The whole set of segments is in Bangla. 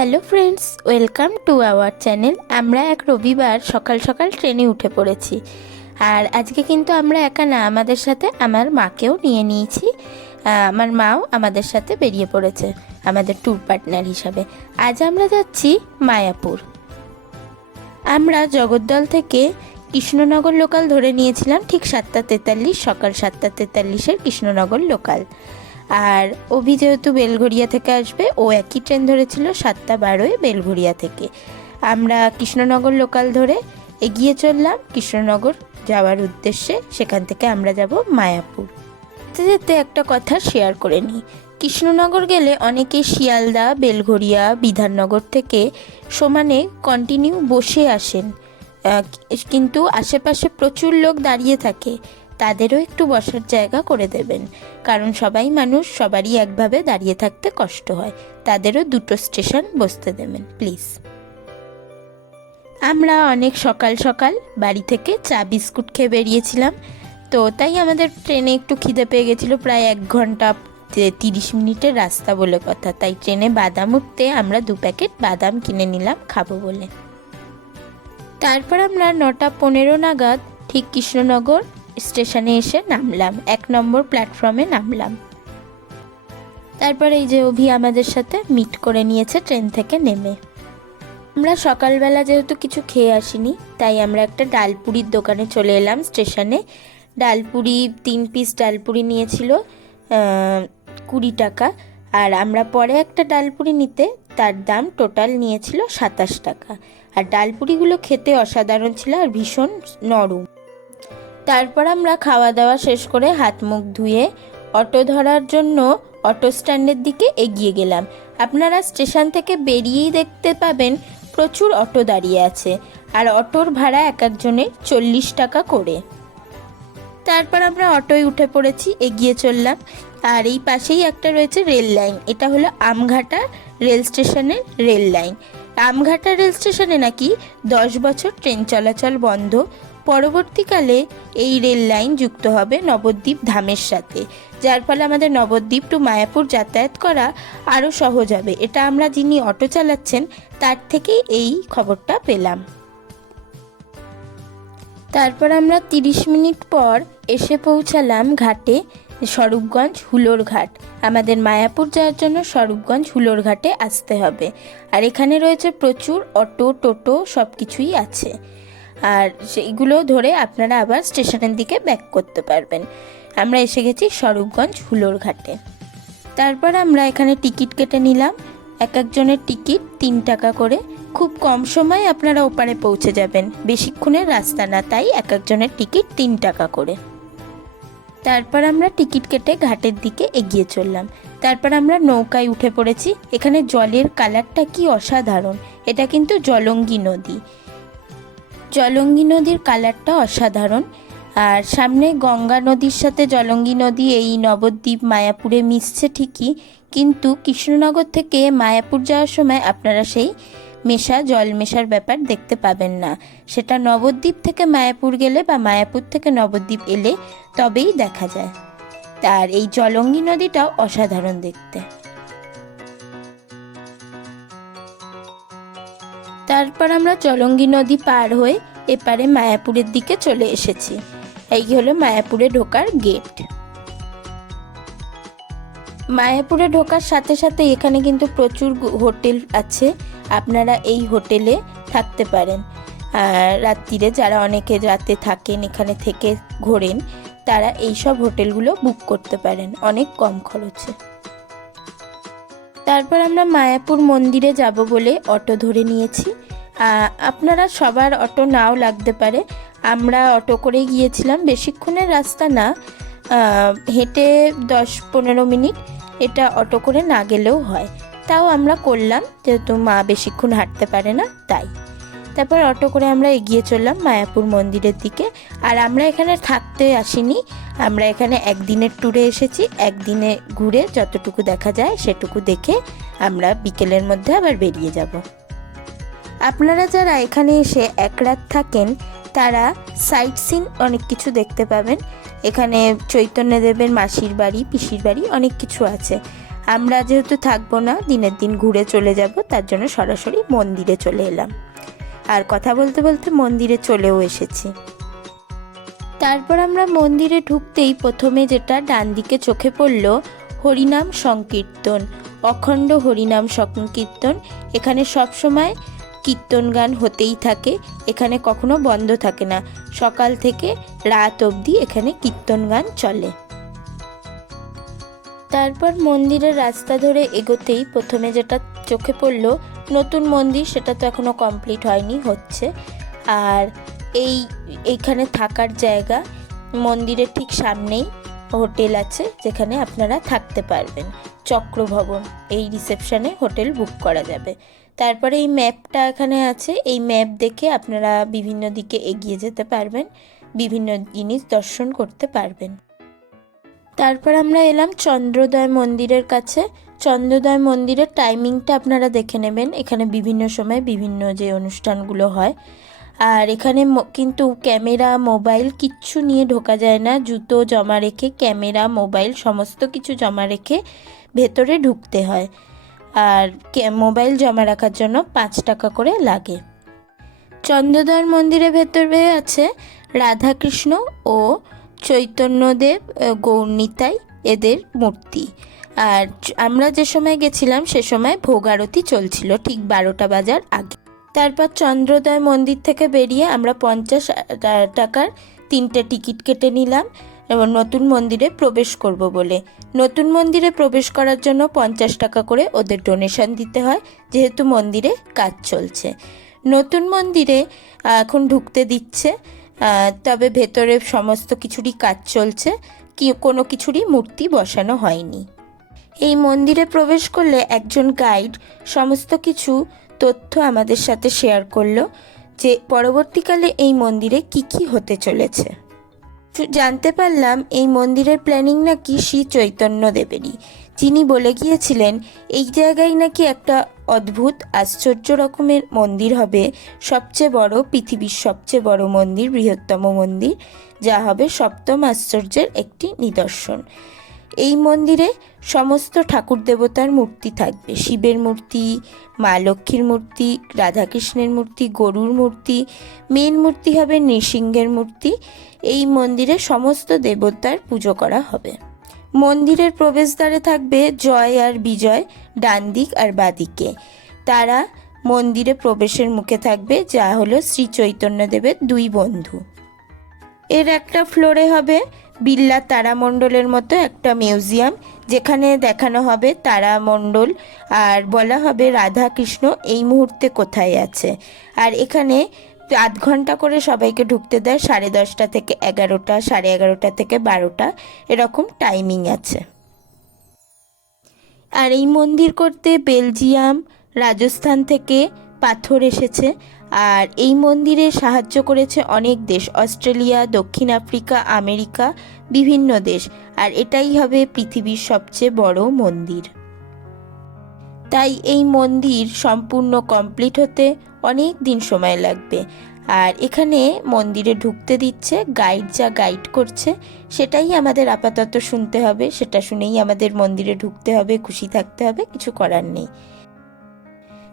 Hello friends, welcome to our channel. আমরা এক রবিবার সকাল সকাল ট্রেনে উঠে পড়েছি। আর আজকে কিন্তু আমরা একা না, আমাদের সাথে আমার মাকেও নিয়ে নিয়েছি। আমার মাও আমাদের সাথে বেরিয়ে পড়েছে, আমাদের ট্যুর পার্টনার হিসাবে। আজ আমরা যাচ্ছি মায়াপুর। আমরা জগদ্দল থেকে কৃষ্ণনগর লোকাল ধরে নিয়েছিলাম, ঠিক সাতটা তেতাল্লিশ, সকাল সাতটা তেতাল্লিশের কৃষ্ণনগর লোকাল আর অভি যেহেতু বেলঘড়িয়া থেকে আসবে, ও একই ট্রেন ধরেছিল সাতটা বারোয় বেলঘড়িয়া থেকে। আমরা কৃষ্ণনগর লোকাল ধরে এগিয়ে চললাম, কৃষ্ণনগর যাওয়ার উদ্দেশ্যে। সেখান থেকে আমরা যাব মায়াপুর। যেতে যেতে একটা কথা শেয়ার করে নিই। কৃষ্ণনগর গেলে অনেকে শিয়ালদা, বেলঘড়িয়া, বিধাননগর থেকে সমানে কন্টিনিউ বসে আসেন। কিন্তু আশেপাশে প্রচুর লোক দাঁড়িয়ে থাকে। তাদেরও একটু বসার জায়গা করে দেবেন। কারণ সবাই মানুষ, সবারই একভাবে দাঁড়িয়ে থাকতে কষ্ট হয়। তাদেরও দুটো স্টেশন বসতে দেবেন, প্লিজ। আমরা অনেক সকাল সকাল বাড়ি থেকে চা বিস্কুট খেয়ে বেরিয়েছিলাম। তো তাই আমাদের ট্রেনে একটু খিদে পেয়ে গেছিল প্রায় এক ঘণ্টা তিরিশ মিনিটের রাস্তা বলে কথা। তাই ট্রেনে বাদাম উঠতে আমরা দু প্যাকেট বাদাম কিনে নিলাম খাব বলে। তারপর আমরা নটা পনেরো নাগাদ ঠিক কৃষ্ণনগর স্টেশনে এসে নামলাম। এক নম্বর প্ল্যাটফর্মে নামলাম। তারপর এই যে অভি আমাদের সাথে মিট করে নিয়েছে ট্রেন থেকে নেমে। আমরা সকালবেলা যেহেতু কিছু খেয়ে আসিনি, তাই আমরা একটা ডালপুরির দোকানে চলে এলাম স্টেশনে। ডালপুরি, তিন পিস ডালপুরি নিয়েছিল কুড়ি টাকা। আর আমরা পরে একটা ডালপুরি নিতে, তার দাম টোটাল নিয়েছিল সাতাশ টাকা। আর ডালপুরিগুলো খেতে অসাধারণ ছিল আর ভীষণ নরম। তারপর আমরা খাওয়া দাওয়া শেষ করে হাত মুখ ধুয়ে অটো ধরার জন্য অটো স্ট্যান্ডের দিকে এগিয়ে গেলাম। আপনারা স্টেশন থেকে বেরিয়েই দেখতে পাবেন প্রচুর অটো দাঁড়িয়ে আছে আর অটোর ভাড়া এক একজনের চল্লিশ টাকা করে। তারপর আমরা অটোয় উঠে পড়েছি, এগিয়ে চললাম আর এই পাশেই একটা রয়েছে রেল লাইন। এটা হলো আমঘাটা রেল স্টেশনের রেল লাইন। আমঘাটা রেল স্টেশনে নাকি দশ বছর ট্রেন চলাচল বন্ধ। পরবর্তীকালে এই রেল লাইন যুক্ত হবে নবদ্বীপ ধামের সাথে, যার ফলে আমাদের নবদ্বীপ টু মায়াপুর যাতায়াত করা আরও সহজ হবে। এটা আমরা যিনি অটো চালাচ্ছেন, তার থেকেই এই খবরটা পেলাম। তারপর আমরা তিরিশ মিনিট পর এসে পৌঁছালাম ঘাটে স্বরূপগঞ্জ হুলোর ঘাট। আমাদের মায়াপুর যাওয়ার জন্য স্বরূপগঞ্জ হুলোর ঘাটে আসতে হবে। আর এখানে রয়েছে প্রচুর অটো, টোটো সব কিছুই আছে। আর সেইগুলো ধরে আপনারা আবার স্টেশনের দিকে ব্যাক করতে পারবেন। আমরা এসে গেছি স্বরূপগঞ্জ হুলোর ঘাটে। তারপর আমরা এখানে টিকিট কেটে নিলাম। এক একজনের টিকিট তিন টাকা করে। খুব কম সময়ে আপনারা ওপারে পৌঁছে যাবেন। বেশিক্ষণের রাস্তা না, তাই এক একজনের টিকিট তিন টাকা করে। তারপর আমরা টিকিট কেটে ঘাটের দিকে এগিয়ে চললাম। তারপর আমরা নৌকায় উঠে পড়েছি। এখানে জলের কালারটা কি অসাধারণ। এটা কিন্তু জলঙ্গি নদী। জলঙ্গি নদীর কালারটা অসাধারণ। আর সামনে গঙ্গা নদীর সাথে জলঙ্গি নদী, এই নবদ্বীপ মায়াপুরে মিশছে ঠিকই। কিন্তু কৃষ্ণনগর থেকে মায়াপুর যাওয়ার সময় আপনারা সেই মেশা, জল মেশার ব্যাপার দেখতে পাবেন না। সেটা নবদ্বীপ থেকে মায়াপুর গেলে বা মায়াপুর থেকে নবদ্বীপ এলে তবেই দেখা যায়। আর এই জলঙ্গি নদীটাও অসাধারণ দেখতে। তারপর আমরা জলঙ্গি নদী পার হয়ে এপারে মায়াপুরের দিকে চলে এসেছি। এই হলো মায়াপুরে ঢোকার গেট। মায়াপুরে ঢোকার সাথে সাথে এখানে কিন্তু প্রচুর হোটেল আছে। আপনারা এই হোটেলে থাকতে পারেন। রাত্রিরে যারা অনেকে রাতে থাকেন, এখানে থেকে ঘোরেন, তারা এই সব হোটেলগুলো বুক করতে পারেন। অনেক কম খরচে। তারপর আমরা মায়াপুর মন্দিরে যাব বলে অটো ধরে নিয়েছি। আপনারা সবার অটো নাও লাগতে পারে। আমরা অটো করে গিয়েছিলাম। বেশিক্ষণের রাস্তা না। হেঁটে দশ পনেরো মিনিট এটা অটো করে না গেলেও হয়। তাও আমরা করলাম, যেহেতু মা বেশিক্ষণ হাঁটতে পারে না, তাই। তারপর অটো করে আমরা এগিয়ে চললাম মায়াপুর মন্দিরের দিকে। আর আমরা এখানে থাকতে আসিনি। আমরা এখানে একদিনের ট্যুরে এসেছি। একদিনে ঘুরে যতটুকু দেখা যায় সেটুকু দেখে আমরা বিকেলের মধ্যে আবার বেরিয়ে যাব। আপনারা যারা এখানে এসে এক রাত থাকেন, তারা সাইট সিন অনেক কিছু দেখতে পাবেন। এখানে চৈতন্যদেবের মাসির বাড়ি, পিসির বাড়ি অনেক কিছু আছে। আমরা যেহেতু থাকব না, দিনের দিন ঘুরে চলে যাব, তার জন্য সরাসরি মন্দিরে চলে এলাম। আর কথা বলতে বলতে মন্দিরে চলেও এসেছি। তারপর আমরা মন্দিরে ঢুকতেই প্রথমে যেটা ডান দিকে চোখে পড়ল, হরিনাম সংকীর্তন, অখণ্ড হরিনাম সংকীর্তন। এখানে সব সময় কীর্তন গান হতেই থাকে, এখানে কখনো বন্ধ থাকে না। সকাল থেকে রাত অবধি এখানে কীর্তন গান চলে। তারপর মন্দিরের রাস্তা ধরে এগোতেই প্রথমে যেটা চোখে পড়ল, নতুন মন্দির সেটা তো এখনও কমপ্লিট হয়নি, হচ্ছে। আর এই, এইখানে থাকার জায়গা, মন্দিরের ঠিক সামনেই হোটেল আছে, যেখানে আপনারা থাকতে পারবেন। চক্রভবন, এই রিসেপশনে হোটেল বুক করা যাবে। তারপরে এই ম্যাপটা এখানে আছে, এই ম্যাপ দেখে আপনারা বিভিন্ন দিকে এগিয়ে যেতে পারবেন, বিভিন্ন জিনিস দর্শন করতে পারবেন। তারপর আমরা এলাম চন্দ্রোদয় মন্দিরের কাছে। চন্দ্রোদয় মন্দিরের টাইমিংটা আপনারা দেখে নেবেন। এখানে বিভিন্ন সময় বিভিন্ন যে অনুষ্ঠানগুলো হয়। আর এখানে কিন্তু ক্যামেরা মোবাইল কিচ্ছু নিয়ে ঢোকা যায় না। জুতো জমা রেখে ক্যামেরা মোবাইল সমস্ত কিছু জমা রেখে ভেতরে ঢুকতে হয়। আর মোবাইল জমা রাখার জন্য পাঁচ টাকা করে লাগে। চন্দ্রোদয় মন্দিরের ভেতরে আছে রাধাকৃষ্ণ ও চৈতন্যদেব আহ, গৌরনীতাই এদের মূর্তি। আর আমরা যে সময় গেছিলাম সে সময় ভোগ আরতি চলছিল ঠিক বারোটা বাজার আগে। তারপর চন্দ্রোদয় মন্দির থেকে বেরিয়ে আমরা পঞ্চাশ টাকার তিনটে টিকিট কেটে নিলাম এবং নতুন মন্দিরে প্রবেশ করব বলে। নতুন মন্দিরে প্রবেশ করার জন্য পঞ্চাশ টাকা করে ওদের ডোনেশন দিতে হয়, যেহেতু মন্দিরে কাজ চলছে। নতুন মন্দিরে এখন ঢুকতে দিচ্ছে তবে ভেতরে সমস্ত কিছুরই কাজ চলছে, কি, কোনো কিছুরই মূর্তি বসানো হয়নি। এই মন্দিরে প্রবেশ করলে একজন গাইড সমস্ত কিছু, তথ্য আমাদের সাথে শেয়ার করল যে পরবর্তীকালে এই মন্দিরে কি কি হতে চলেছে। জানতে পারলাম এই মন্দিরের প্ল্যানিং নাকি শ্রী চৈতন্য দেবেরই। যিনি বলে গিয়েছিলেন, এই জায়গায় নাকি একটা অদ্ভুত, আশ্চর্য রকমের মন্দির হবে। সবচেয়ে বড়, পৃথিবীর সবচেয়ে বড় মন্দির, বৃহত্তম মন্দির। যা হবে সপ্তম আশ্চর্যের একটি নিদর্শন। এই মন্দিরে সমস্ত ঠাকুর দেবতার মূর্তি থাকবে। শিবের মূর্তি, মা লক্ষ্মীর মূর্তি, রাধাকৃষ্ণের মূর্তি, গরুর মূর্তি, মেন মূর্তি হবে নৃসিংহের মূর্তি। এই মন্দিরে সমস্ত দেবতার পুজো করা হবে। মন্দিরের প্রবেশদ্বারে থাকবে জয় আর বিজয়, ডান দিক আর বাদিকে তারা মন্দিরে প্রবেশের মুখে থাকবে, যা হলো শ্রী চৈতন্যদেবের দুই বন্ধু। এর একটা ফ্লোরে হবে বিল্লা তারামণ্ডলের মতো একটা মিউজিয়াম, যেখানে দেখানো হবে তারামণ্ডল আর বলা হবে রাধা কৃষ্ণ এই মুহূর্তে কোথায় আছে। আর এখানে আধ ঘণ্টা করে সবাইকে ঢুকতে দেয় সাড়ে দশটা থেকে এগারোটা, সাড়ে এগারোটা থেকে বারোটা, এরকম টাইমিং আছে। আর এই মন্দির করতে বেলজিয়াম, রাজস্থান থেকে পাথর এসেছে। আর এই মন্দিরে সাহায্য করেছে অনেক দেশ, অস্ট্রেলিয়া, দক্ষিণ আফ্রিকা, আমেরিকা, বিভিন্ন দেশ। আর এটাই হবে পৃথিবীর সবচেয়ে বড় মন্দির। তাই এই মন্দির সম্পূর্ণ কমপ্লিট হতে অনেক দিন সময় লাগবে। আর এখানে মন্দিরে ঢুকতে দিচ্ছে, গাইড যা গাইড করছে, সেটাই আমাদের আপাতত শুনতে হবে। সেটা শুনেই আমাদের মন্দিরে ঢুকতে হবে, খুশি থাকতে হবে, কিছু করার নেই।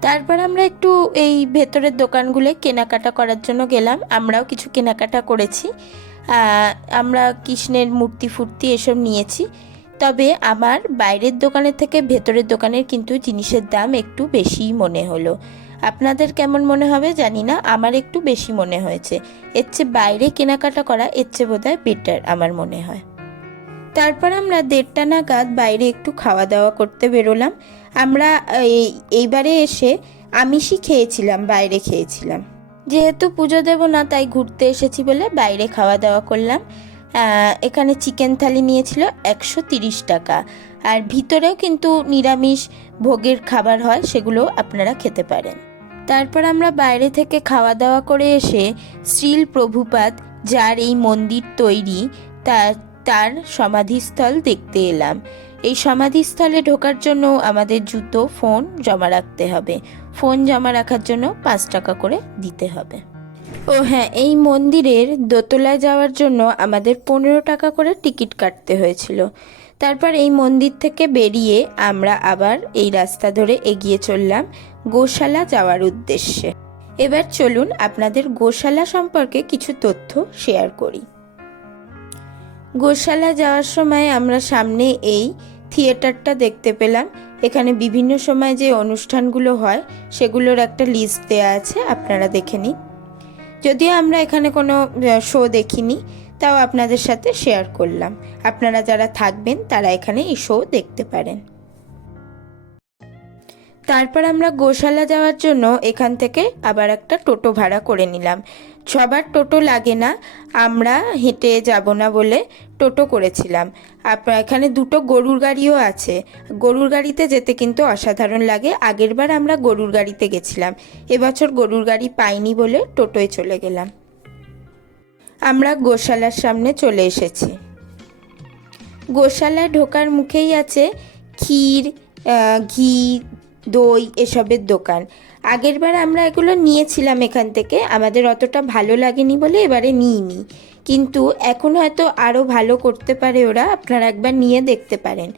তারপর আমরা একটু এই ভেতরের দোকানগুলো কেনাকাটা করার জন্য গেলাম। আমরাও কিছু কেনাকাটা করেছি। আমরা কৃষ্ণের মূর্তি ফুর্তি এসব নিয়েছি। তবে আমার বাইরের দোকানের থেকে ভেতরের দোকানের কিন্তু জিনিসের দাম একটু বেশিই মনে হলো। আপনাদের কেমন মনে হবে জানি না, আমার একটু বেশি মনে হয়েছে। এর চেয়ে বাইরে কেনাকাটা করা, এর চেয়ে বোধহয় বেটার আমার মনে হয়। তারপর আমরা দেড়টা নাগাদ বাইরে একটু খাওয়া দাওয়া করতে বেরোলাম। আমরা এই, এইবারে এসে আমিষই খেয়েছিলাম, বাইরে খেয়েছিলাম। যেহেতু পুজো দেব না, তাই ঘুরতে এসেছি বলে বাইরে খাওয়া দাওয়া করলাম এখানে চিকেন থালি নিয়েছিল একশো তিরিশ টাকা। আর ভিতরেও কিন্তু নিরামিষ ভোগের খাবার হয়, সেগুলো আপনারা খেতে পারেন। তারপর আমরা বাইরে থেকে খাওয়া দাওয়া করে এসে শ্রীল প্রভুপাত যার এই মন্দির তৈরি, তার তার সমাধিস্থল দেখতে এলাম। এই সমাধিস্থলে ঢোকার জন্য আমাদের জুতো, ফোন জমা রাখতে হবে। ফোন জমা রাখার জন্য পাঁচ টাকা করে দিতে হবে। ও হ্যাঁ এই মন্দিরের দোতলায় যাওয়ার জন্য আমাদের পনেরো টাকা করে টিকিট কাটতে হয়েছিল। তারপর এই মন্দির থেকে বেরিয়ে আমরা আবার এই রাস্তা ধরে এগিয়ে চললাম গোশালা যাওয়ার উদ্দেশ্যে। এবার চলুন আপনাদের গোশালা সম্পর্কে কিছু তথ্য শেয়ার করি। গোশালা যাওয়ার সময় আমরা সামনে এই থিয়েটারটা দেখতে পেলাম। এখানে বিভিন্ন সময় যে অনুষ্ঠানগুলো হয়, সেগুলোর একটা লিস্ট দেওয়া আছে, আপনারা দেখে নিন। যদিও আমরা এখানে কোনো শো দেখিনি, তাও আপনাদের সাথে শেয়ার করলাম। আপনারা যারা থাকবেন, তারা এখানে এই শো দেখতে পারেন। তারপর আমরা গোশালা যাওয়ার জন্য এখান থেকে আবার একটা টোটো ভাড়া করে নিলাম। সবার টোটো লাগে না, আমরা হেঁটে যাব না বলে টোটো করেছিলাম। আপনার এখানে দুটো গরুর গাড়িও আছে। গরুর গাড়িতে যেতে কিন্তু অসাধারণ লাগে। আগেরবার আমরা গরুর গাড়িতে গেছিলাম। এবছর গরুর গাড়ি পাইনি বলে টোটোয় চলে গেলাম। আমরা গোশালার সামনে চলে এসেছি। গোশালায় ঢোকার মুখেই আছে ক্ষীর ঘি দই, এসবের দোকান। আগেরবার আমরা এগুলো নিয়েছিলাম এখান থেকে, আমাদের অতটা ভালো লাগেনি বলে এবারে নিইনি। কিন্তু এখন হয়তো আরও ভালো করতে পারে ওরা, আপনারা একবার নিয়ে দেখতে পারেন।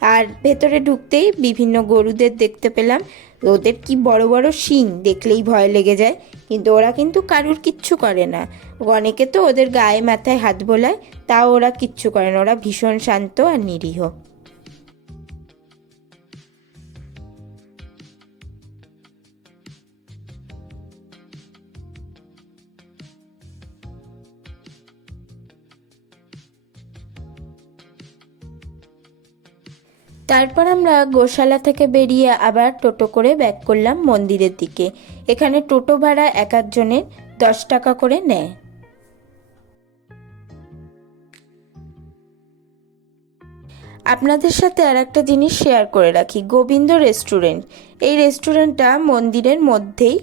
আর ভেতরে ঢুকতেই বিভিন্ন গরুদের দেখতে পেলাম। ওদের কি বড় বড় শিং, দেখলেই ভয় লেগে যায়। কিন্তু ওরা কিন্তু কারুর কিচ্ছু করে না। অনেকে তো ওদের গায়ে মাথায় হাত বোলায়, তাও ওরা কিচ্ছু করে না। ওরা ভীষণ শান্ত আর নিরীহ। তারপর আমরা গোশালা থেকে বেরিয়ে আবার টোটো করে ব্যাক করলাম মন্দিরের দিকে। এখানে টোটো ভাড়া এক একজনের দশ টাকা করে নেয়। আপনাদের সাথে আর একটা জিনিস শেয়ার করে রাখি। গোবিন্দ রেস্টুরেন্ট এই রেস্টুরেন্টটা মন্দিরের মধ্যেই।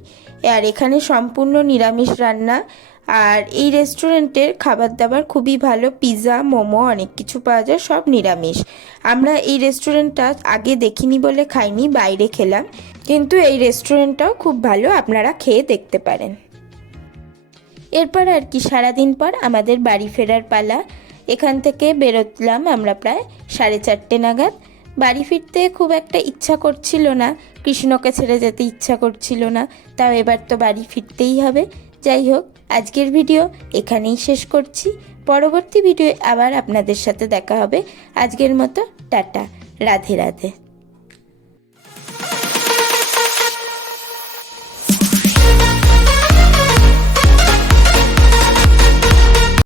আর এখানে সম্পূর্ণ নিরামিষ রান্না। আর এই রেস্টুরেন্টের খাবার দাবার খুবই ভালো। পিৎজা মোমো, অনেক কিছু পাওয়া যায়, সব নিরামিষ। আমরা এই রেস্টুরেন্টটা আগে দেখিনি বলে খাইনি, বাইরে খেলাম। কিন্তু এই রেস্টুরেন্টটাও খুব ভালো, আপনারা খেয়ে দেখতে পারেন। এরপর আর কি, সারাদিন পর আমাদের বাড়ি ফেরার পালা। এখান থেকে বেরোতলাম আমরা প্রায় সাড়ে চারটে নাগাদ। বাড়ি ফিরতে খুব একটা ইচ্ছা করছিল না, কৃষ্ণকে ছেড়ে যেতে ইচ্ছা করছিল না, তাও এবার তো বাড়ি ফিরতেই হবে। যাই হোক, আজকের ভিডিও এখানেই শেষ করছি। পরবর্তী ভিডিও আবার আপনাদের সাথে দেখা হবে। আজকের মতো টাটা, রাধে রাধে।